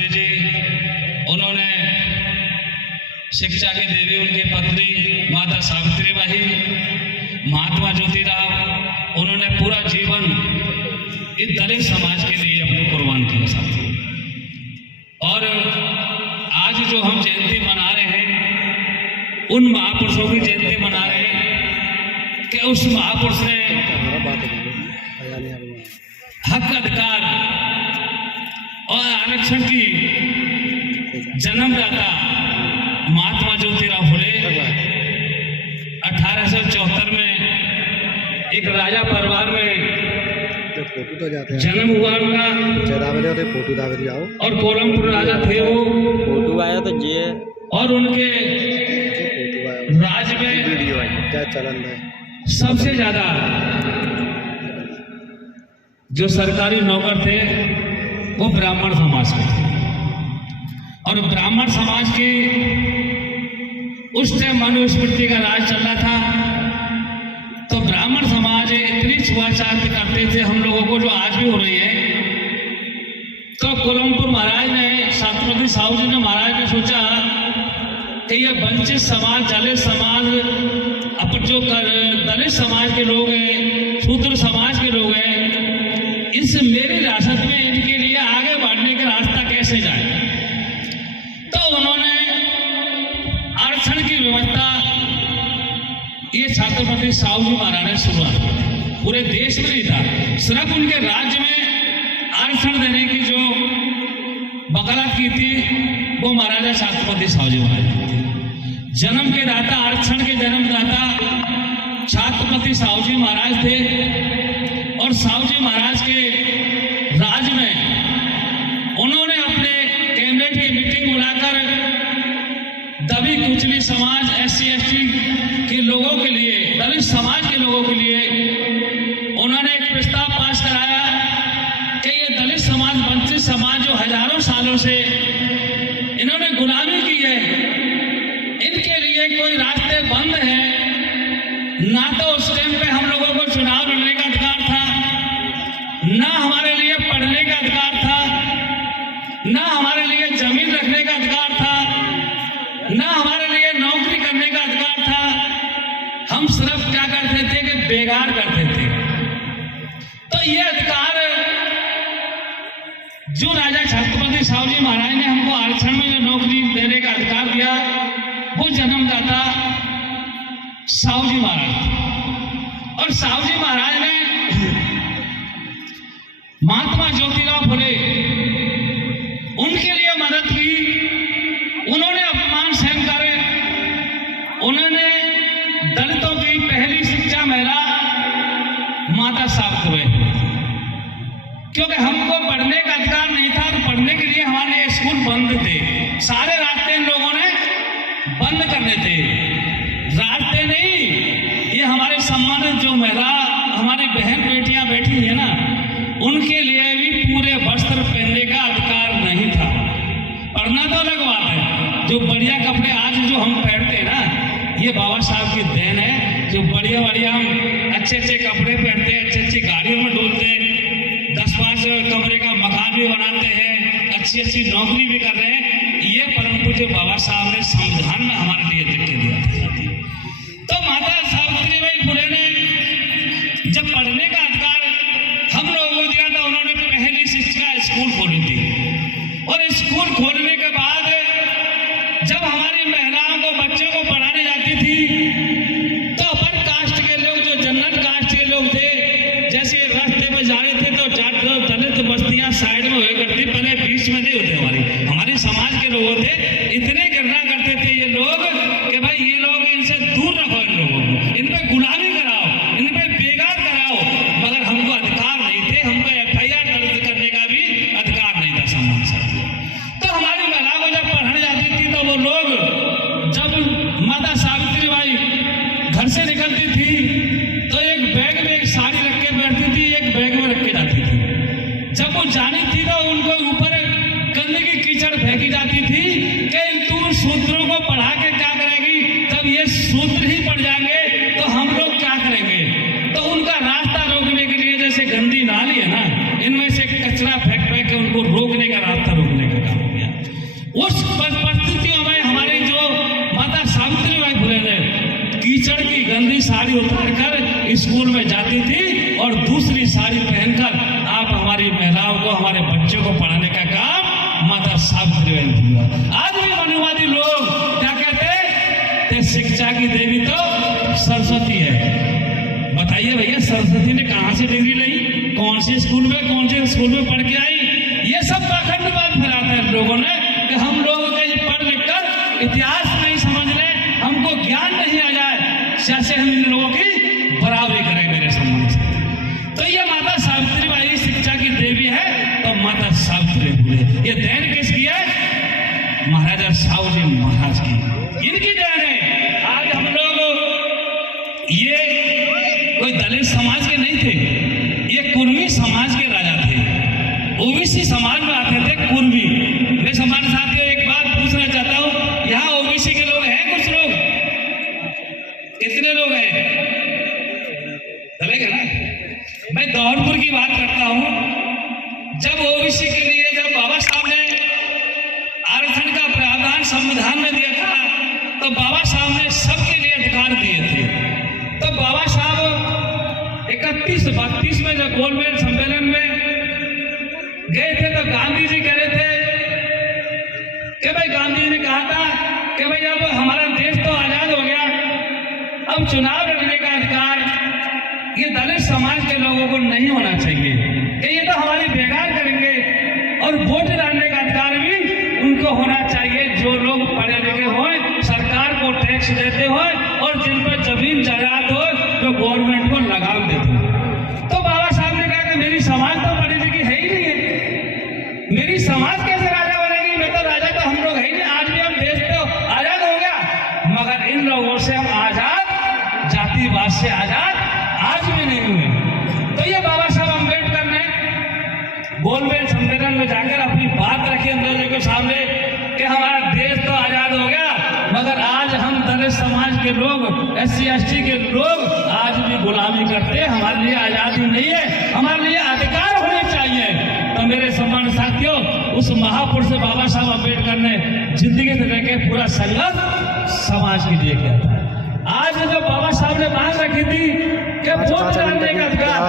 फुले जी, उन्होंने शिक्षा की देवी उनकी पत्नी माता सावित्रीबाई, महात्मा ज्योतिराव, उन्होंने पूरा जीवन इस दलित समाज के लिए अपने कुर्बान किया साथियों। और आज जो हम जयंती मना रहे हैं, उन महापुरुषों की जयंती मना रहे हैं कि उस महापुरुष ने हक, अधिकार और आरक्षण की जन्मदाता महात्मा ज्योतिराव फुले 1874 में एक राजा परिवार में फोटो तो जाते हैं, जन्म हुआ उनका। फोटो दावे जाओ। और कोलमपुर राजा थे वो, फोटो आया तो ये, और उनके राज में वीडियो आई क्या चलन है। सबसे ज्यादा जो सरकारी नौकर थे वो ब्राह्मण समाज के थे। और ब्राह्मण समाज की उस टाइम मनुस्मृति का राज चल रहा था, तो ब्राह्मण समाज इतनी छुआछूत करते थे हम लोगों को, जो आज भी हो रही है। तो कोलमपुर महाराज ने, छत्रपति साहू जी ने, महाराज ने सोचा कि ये वंचित समाज, दलित समाज, अपन जो दलित समाज के लोग हैं, शूद्र समाज के लोग हैं, इस मेरी रियासत में इनके लिए आगे बढ़ने का रास्ता कैसे जाए। तो उन्होंने आरक्षण की व्यवस्था ये छत्रपति साहू जी महाराज ने शुरुआत की। पूरे देश में नहीं था, सिर्फ उनके राज्य में आरक्षण देने की जो वकालत की थी वो महाराजा छत्रपति साहू जी महाराज थे। जन्म के दाता, आरक्षण के जन्मदाता छत्रपति साहू जी महाराज थे। और साहू जी महाराज के राज में उन्होंने अपने कैबिनेट की मीटिंग बुलाकर दबी कुचली समाज, SC ST के लोगों के लिए, दलित समाज के लोगों के लिए उन्होंने एक प्रस्ताव पास कराया कि ये दलित समाज, वंचित समाज जो हजारों सालों से इन्होंने गुलामी की है, इनके लिए कोई रास्ते बंद हैं। ना तो उस टाइम पे हम लोगों को चुनाव लड़ने का अधिकार था, ना हमारे लिए पढ़ने का अधिकार था, ना हमारे लिए जमीन रखने का अधिकार था, ना हमारे लिए नौकरी करने का अधिकार था। हम सिर्फ क्या करते थे कि बेगार करते थे। तो ये अधिकार जो राजा छत्रपति साहू जी महाराज ने हमको आरक्षण में जो नौकरी देने का अधिकार दिया, वो जन्मदाता साहू जी महाराज। और साहू जी महाराज ने महात्मा ज्योतिराव फुले उनके लिए मदद की। उन्होंने अपमान सहन करे, उन्होंने दलितों की पहली शिक्षा महिला माता सावित्रीबाई, क्योंकि हमको पढ़ने का अधिकार नहीं था, तो पढ़ने के लिए हमारे स्कूल बंद थे, सारे रास्ते इन लोगों ने बंद करने थे। रास्ते नहीं, ये हमारे सम्मानित जो महिला, हमारी बहन बेटियां बैठी है ना, उनके लिए भी पूरे वस्त्र पहनने का अधिकार नहीं था। पढ़ना तो अलग बात है, जो बढ़िया कपड़े आज जो हम पहनते हैं ना, ये बाबा साहब की देन है। जो बढ़िया बढ़िया हम अच्छे अच्छे कपड़े पहनते हैं, अच्छी अच्छी गाड़ियों में डोलते हैं, 10-5 कमरे का मकान भी बनाते हैं, अच्छी अच्छी नौकरी भी कर रहे हैं। ये परम पूज्य बाबा साहब ने संविधान में हमारे लिए लिख के दिया था। तो माता सावित्रीबाई फुले ने जब पढ़ने का अधिकार हम लोगों को दिया था, उन्होंने पहली शिक्षा स्कूल खोली थी। और स्कूल खोलने के बाद जब हमारी महिलाओं को, बच्चों को पढ़ाने जाती थी, तो अपर कास्ट के लोग, जो जनरल कास्ट के लोग थे, जैसे रास्ते में जा रहे थे तो दलित बस्तियां साइड में हुए करती, पहले बीच में नहीं होते। हमारे समाज के लोग थे, इतने गिरना करते थे ये लोग कि भाई ये लोग इनसे दूर रखो, इन लोगों को, इन पे गुलामी कराओ, इन पे बेगार कराओ। मगर हमको अधिकार नहीं थे, हमको FIR दर्ज करने का भी अधिकार नहीं था सम्मान से। तो हमारी महिलाओं को जब पढ़ने जाती थी, तो वो लोग, जब माता सावित्रीबाई घर से निकलती थी तो एक बैग में एक साड़ी रख के बैठती थी, एक बैग में रख के जाती थी। जब वो जानी थी तो उनको ऊपर गंदगी कीचड़ फेंकी जाती थी कि तू शूद्रों को पढ़ा के क्या करेगी, जब ये शूद्र ही पढ़ जाएंगे तो हम लोग क्या करेंगे। तो उनका रास्ता रोकने के लिए, जैसे गंदी नाली है ना, इनमें से कचरा फेंक फेंक के उनको रोकने का रास्ता रोकने का काम उस परिस्थितियों में हमारी जो माता सावित्रीबाई फुले ने कीचड़ की गंदी साड़ी उतारकर स्कूल में जाती थी और दूसरी साड़ी पहनकर आप हमारी महिलाओं को, हमारे बच्चों को पढ़ाने का काम माता सावित्रीबाई ने किया। आज भी मनुवादी लोग क्या कहते हैं, शिक्षा की देवी तो सरस्वती है। बताइए भैया, सरस्वती ने कहां से डिग्री ली, कौन से स्कूल में पढ़ के आई? ये सब पाखंडवाद फैलाते हैं लोगों ने कि हम लोग पढ़ लिख कर इतिहास नहीं समझ रहे, हमको ज्ञान नहीं आ जाए, जैसे हम इन लोगों की बराबरी करें मेरे संबंध से। तो ये माता सावित्रीबाई शिक्षा की देवी है, तो माता सावित्री फुले ये देन किसकी है? महाराजा साहू जी महाराज की, इनकी देन है। आज हम लोग ये कोई दलित समाज के नहीं थे, ये कुर्मी समाज के राजा थे। ओबीसी समाज में आते थे कुर्मी। मैं समाज साथियों एक बात पूछना चाहता हूँ, यहाँ ओबीसी के लोग हैं? कुछ लोग, कितने लोग हैं? चलेगा ना? मैं दौलतपुर की बात करता हूँ। जब ओबीसी के लिए जब बाबा साहब ने आरक्षण का प्रावधान संविधान में दिया था, तो बाबा साहब ने सबके लिए अधिकार दिए थे। तो बाबा साहब 31-32 में जब गोलमेज सम्मेलन में गए थे, तो गांधी जी कह रहे थे कि भाई, गांधी जी ने कहा था कि भाई अब हमारा देश तो आजाद हो गया, अब चुनाव लड़ने का अधिकार ये दलित समाज के लोगों को नहीं होना चाहिए, कि ये तो हमारी बेगार करेंगे, और वोट डालने का अधिकार भी उनको होना चाहिए जो लोग पढ़े लिखे हो, सरकार को टैक्स देते हो और जिन पर जमीन जायदाद हो, जो गवर्नमेंट को लगाम देते हो। तो बाबा साहब ने कहा कि मेरी समाज तो पढ़ी लिखी है ही नहीं है, मेरी समाज कैसे राजा बनेगी? मैं तो राजा तो हम लोग है ही नहीं। आज भी हम देश तो आजाद हो गया, मगर इन लोगों से हम आजाद, जातिवाद से आजाद आज भी नहीं हुए। तो ये बाबा साहब अम्बेडकर ने गोलमेज सम्मेलन में जाकर अपनी बात रखी अंग्रेजों के सामने कि हमारा देश तो आजाद हो गया, मगर आज हम दलित समाज के लोग, SC ST के लोग आज भी गुलामी करते हैं। हमारे लिए आजादी नहीं है, हमारे लिए अधिकार होने चाहिए। तो मेरे सम्मानित साथियों, उस महापुरुष बाबा साहब अम्बेडकर ने जिंदगी से लेकर पूरा संघर्ष समाज के लिए किया था। आज जो बाबा साहब ने मांग रखी थी कि वोट डालने का अधिकार